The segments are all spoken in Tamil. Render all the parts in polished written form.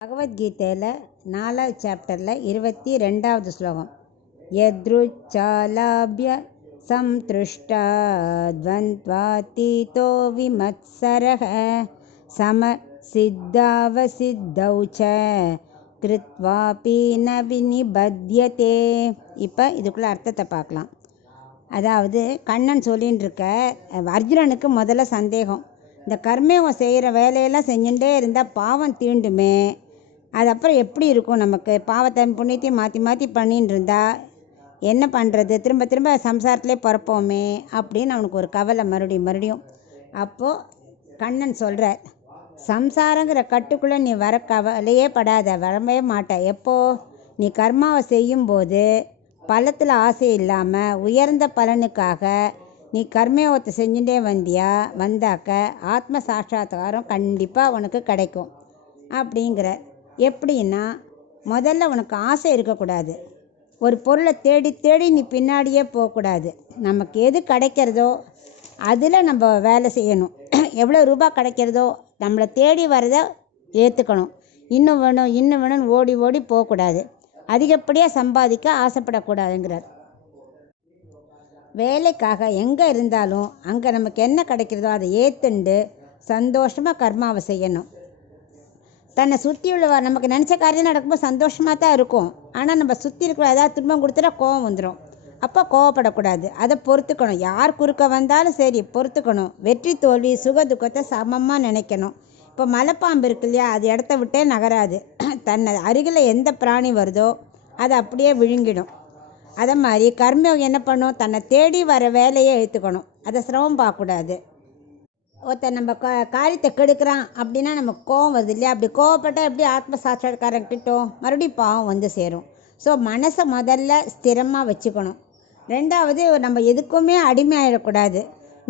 பகவத்கீதையில் 4வது சாப்டரில் 22வது ஸ்லோகம். யத்ருச்சாலாப்ய சம்த்ருஷ்டா த்வந்த்வாதீதோ விமத்சரஹ சம சித்தாவசித்தௌ ச கிருத்வாபி ந விநிபத்யதே. இப்போ இதுக்குள்ள அர்த்தத்தை பார்க்கலாம். அதாவது கண்ணன் சொல்லின்னு இருக்க அர்ஜுனனுக்கு முதல்ல சந்தேகம், இந்த கர்மம் செய்கிற வேலையெல்லாம் செஞ்சுட்டே இருந்தால் பாவம் தீண்டுமே, அது அப்புறம் எப்படி இருக்கும், நமக்கு பாவத்தை புண்ணியத்தையும் மாற்றி மாற்றி பண்ணின்னு இருந்தால் என்ன பண்ணுறது, திரும்ப திரும்ப சம்சாரத்திலே பிறப்போமே அப்படின்னு அவனுக்கு ஒரு கவலை மறுபடியும். அப்போது கண்ணன் சொல்கிறார், சம்சாரங்கிற கட்டுக்குள்ளே நீ வர கவலையே படாத, வரவே மாட்ட. எப்போ நீ கர்மாவை செய்யும்போது பலத்தில் ஆசை இல்லாமல் உயர்ந்த பலனுக்காக நீ கர்மயோகத்தை செஞ்சுட்டே வந்தாக்க ஆத்ம சாட்சாத்காரம் கண்டிப்பாக உனக்கு கிடைக்கும் அப்படிங்கிற. எப்படின்னா, முதல்ல உனக்கு ஆசை இருக்கக்கூடாது, ஒரு பொருளை தேடி தேடி நீ பின்னாடியே போகக்கூடாது. நமக்கு எது கிடைக்கிறதோ அதில் நம்ம வேலை செய்யணும். எவ்வளோ ரூபா கிடைக்கிறதோ நம்மளை தேடி வரதை ஏற்றுக்கணும். இன்னும் வேணும்னு ஓடி ஓடி போகக்கூடாது. அதிகப்படியாக சம்பாதிக்க ஆசைப்படக்கூடாதுங்கிறார். வேலைக்காக எங்கே இருந்தாலும் அங்கே நமக்கு என்ன கிடைக்கிறதோ அதை ஏற்றுண்டு சந்தோஷமாக கர்மாவை செய்யணும். தன்னை சுற்றி உள்ளவா நமக்கு நினச்ச காரியம் நடக்கும்போது சந்தோஷமாக தான் இருக்கும். ஆனால் நம்ம சுற்றி இருக்கிற ஏதாவது துன்பம் கொடுத்துட்டா கோவம் வந்துடும். அப்போ கோவப்படக்கூடாது, அதை பொறுத்துக்கணும். யார் குறுக்க வந்தாலும் சரி பொறுத்துக்கணும். வெற்றி தோல்வி சுக துக்கத்தை சமமாக நினைக்கணும். இப்போ மலைப்பாம்பு இருக்கு இல்லையா, அது இடத்த விட்டே நகராது. தன்னை அருகில் எந்த பிராணி வருதோ அதை அப்படியே விழுங்கிடும். அதை மாதிரி கர்மயோகம் என்ன பண்ணும், தன்னை தேடி வர வேலையை எடுத்துக்கணும். அதை சிரமம் பார்க்கக்கூடாது. ஒருத்தர் நம்ம காரியத்தை கெடுக்கிறான் அப்படின்னா நமக்கு கோவம் வருது இல்லையா, அப்படி கோவப்பட்டால் எப்படி ஆத்ம சாட்சாத்காரங்கிட்டோம் மறுபடியும் பாவம் வந்து சேரும். ஸோ மனசை முதல்ல ஸ்திரமாக வச்சுக்கணும். ரெண்டாவது, நம்ம எதுக்குமே அடிமையாகிடக்கூடாது.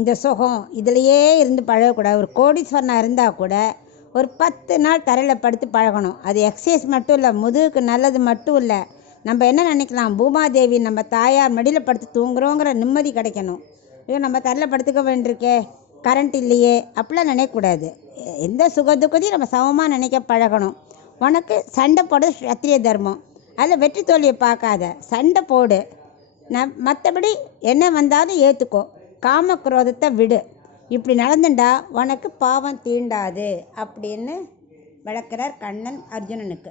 இந்த சுகம் இதிலையே இருந்து பழகக்கூடாது. ஒரு கோடீஸ்வரனாக இருந்தால் கூட ஒரு 10 நாள் தரையில் படுத்து பழகணும். அது எக்ஸசைஸ் மட்டும் இல்லை, முதுகுக்கு நல்லது மட்டும் இல்லை. நம்ம என்ன நினைக்கலாம், பூமாதேவி நம்ம தாயார் மடியில் படுத்து தூங்குறோங்கிற நிம்மதி கிடைக்கணும். ஐயோ நம்ம தரையில் படுத்துக்க வேண்டியிருக்கே, கரண்ட் இல்லையே, அப்படிலாம் நினைக்கக்கூடாது. எந்த சுகத்துக்கத்தையும் நம்ம சமமாக நினைக்க பழகணும். உனக்கு சண்டை போடுறது சத்திரிய தர்மம், அதில் வெற்றி தோல்வியை பார்க்காத, சண்டை போடு. மற்றபடி என்ன வந்தாலும் ஏற்றுக்கோ, காமக்ரோதத்தை விடு. இப்படி நடந்துட்டா உனக்கு பாவம் தீண்டாது அப்படின்னு விளக்குறார் கண்ணன் அர்ஜுனனுக்கு.